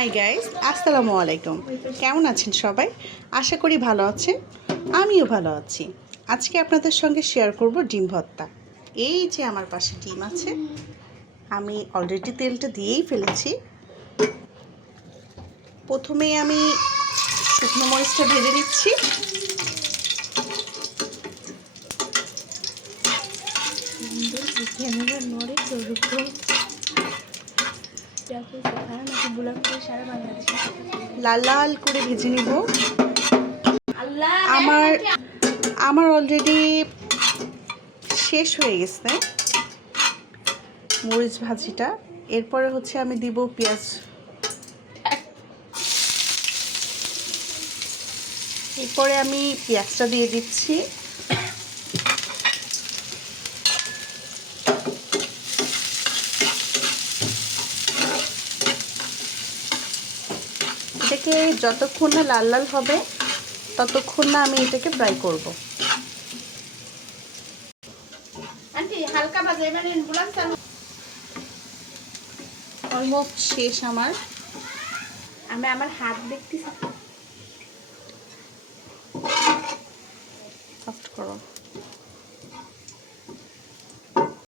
Hi guys, আসসালামু আলাইকুম। কেমন আছেন সবাই? আশা করি ভালো আছেন। আমিও ভালো আছি। আজকে আপনাদের সঙ্গে শেয়ার করব ডিম ভর্তা। এই যে আমার পাশে ডিম আছে, আমি অলরেডি তেলটা দিয়েই ফেলেছি। প্রথমে আমি শুকনো মরিচটা ভেজে নিচ্ছি। লাল লাল করে ভেজে নিব। আমার অলরেডি শেষ হয়ে গেছে মরিচ ভাজিটা। এরপরে হচ্ছে আমি দিব পেঁয়াজ। এরপরে আমি পেঁয়াজটা দিয়ে দিচ্ছি। এটাকে যতক্ষণ না লাল লাল হবে ততক্ষণ না আমি এটাকে ফ্রাই করব। অলমোস্ট শেষ আমার। আমি আমার হাত দেখতেছি। ফাস্ট করো।